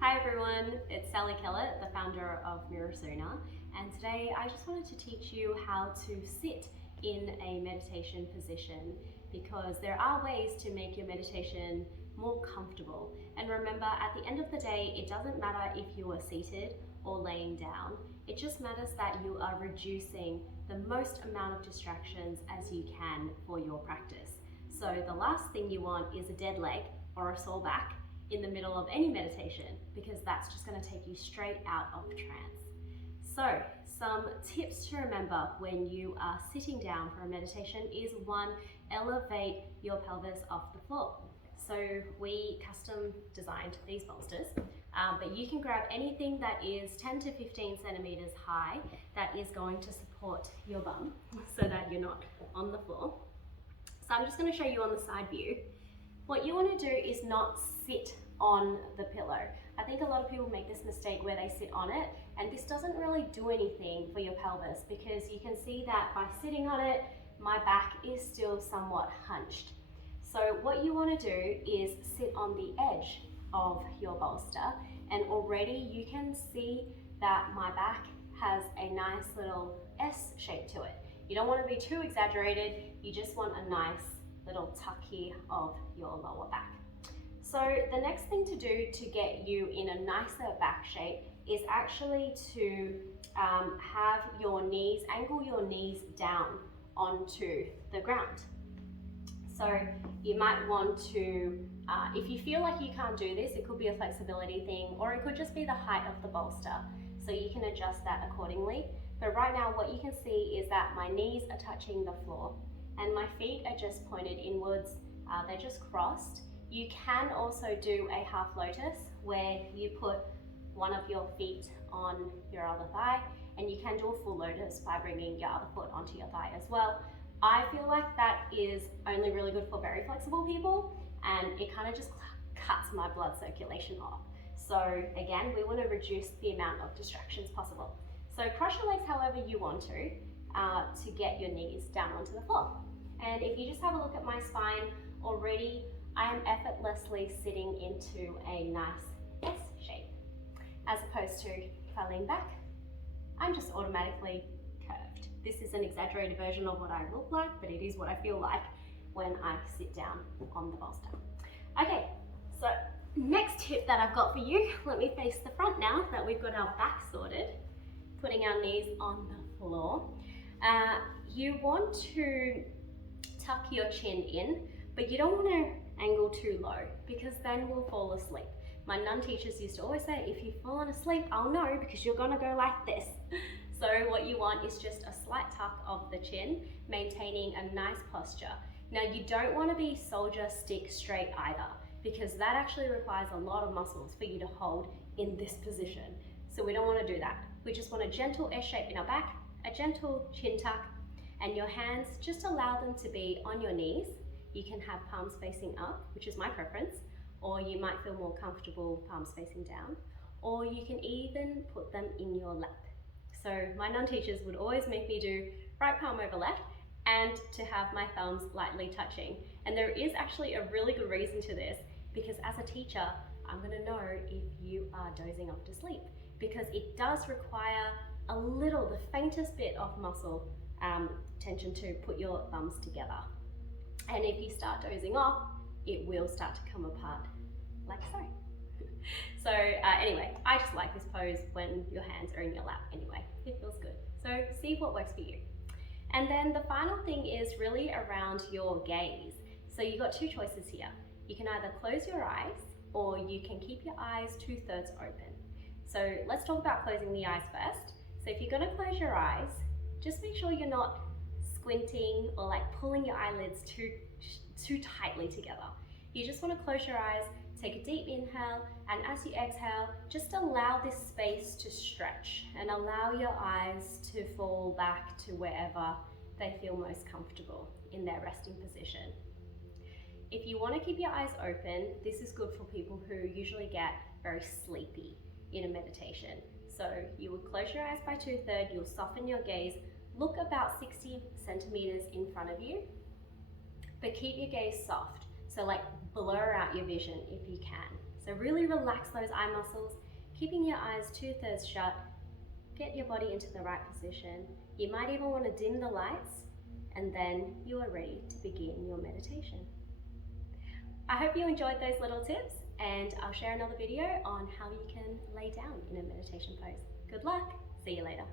Hi everyone, it's Sally Kellett, the founder of Mirasuna, and today I just wanted to teach you how to sit in a meditation position because there are ways to make your meditation more comfortable. And remember, at the end of the day, it doesn't matter if you are seated or laying down, it just matters that you are reducing the most amount of distractions as you can for your practice. So the last thing you want is a dead leg or a sore back in the middle of any meditation, because that's just going to take you straight out of trance. So some tips to remember when you are sitting down for a meditation is 1, elevate your pelvis off the floor. So we custom designed these bolsters, but you can grab anything that is 10 to 15 centimeters high that is going to support your bum so that you're not on the floor. So I'm just going to show you on the side view. What you want to do is not sit on the pillow. I think a lot of people make this mistake where they sit on it, and this doesn't really do anything for your pelvis because you can see that by sitting on it, my back is still somewhat hunched. So what you want to do is sit on the edge of your bolster, and already you can see that my back has a nice little S shape to it. You don't want to be too exaggerated, you just want a nice little tuck here of your lower back. So the next thing to do to get you in a nicer back shape is actually to have your knees, angle your knees down onto the ground. So you might want to, if you feel like you can't do this, it could be a flexibility thing, or it could just be the height of the bolster. So you can adjust that accordingly. But right now what you can see is that my knees are touching the floor and my feet are just pointed inwards, they're just crossed. You can also do a half lotus where you put one of your feet on your other thigh, and you can do a full lotus by bringing your other foot onto your thigh as well. I feel like that is only really good for very flexible people, and it kind of just cuts my blood circulation off. So again, we want to reduce the amount of distractions possible. So cross your legs however you want to get your knees down onto the floor. And if you just have a look at my spine already, I am effortlessly sitting into a nice S shape. As opposed to if I lean back, I'm just automatically curved. This is an exaggerated version of what I look like, but it is what I feel like when I sit down on the bolster. Okay, so next tip that I've got for you, let me face the front now that we've got our back sorted, putting our knees on the floor. You want to tuck your chin in, but you don't want to angle too low because then we'll fall asleep. My nun teachers used to always say, if you've fallen asleep, I'll know because you're gonna go like this. So what you want is just a slight tuck of the chin, maintaining a nice posture. Now you don't want to be soldier stick straight either, because that actually requires a lot of muscles for you to hold in this position. So we don't want to do that. We just want a gentle S shape in our back, a gentle chin tuck, and your hands, just allow them to be on your knees. You can have palms facing up, which is my preference, or you might feel more comfortable palms facing down, or you can even put them in your lap. So my nun teachers would always make me do right palm over left and to have my thumbs lightly touching. And there is actually a really good reason to this, because as a teacher, I'm gonna know if you are dozing off to sleep, because it does require a little, the faintest bit of muscle tension to put your thumbs together. And if you start dozing off, it will start to come apart like so. So anyway, I just like this pose when your hands are in your lap anyway. It feels good. So see what works for you. And then the final thing is really around your gaze. So you've got two choices here. You can either close your eyes or you can keep your eyes 2/3 open. So let's talk about closing the eyes first. So if you're gonna close your eyes, just make sure you're not squinting or like pulling your eyelids too tightly together. You just want to close your eyes, take a deep inhale, and as you exhale, just allow this space to stretch and allow your eyes to fall back to wherever they feel most comfortable in their resting position. If you want to keep your eyes open, this is good for people who usually get very sleepy in a meditation. So you would close your eyes by 2/3, you'll soften your gaze, look about 60 centimeters in front of you, but keep your gaze soft. So like blur out your vision if you can. So So really relax those eye muscles, keeping your eyes 2/3 shut. Get your body into the right position. You might even want to dim the lights, and then you are ready to begin your meditation. I hope you enjoyed those little tips, and I'll share another video on how you can lay down in a meditation pose. Good luck. See you later.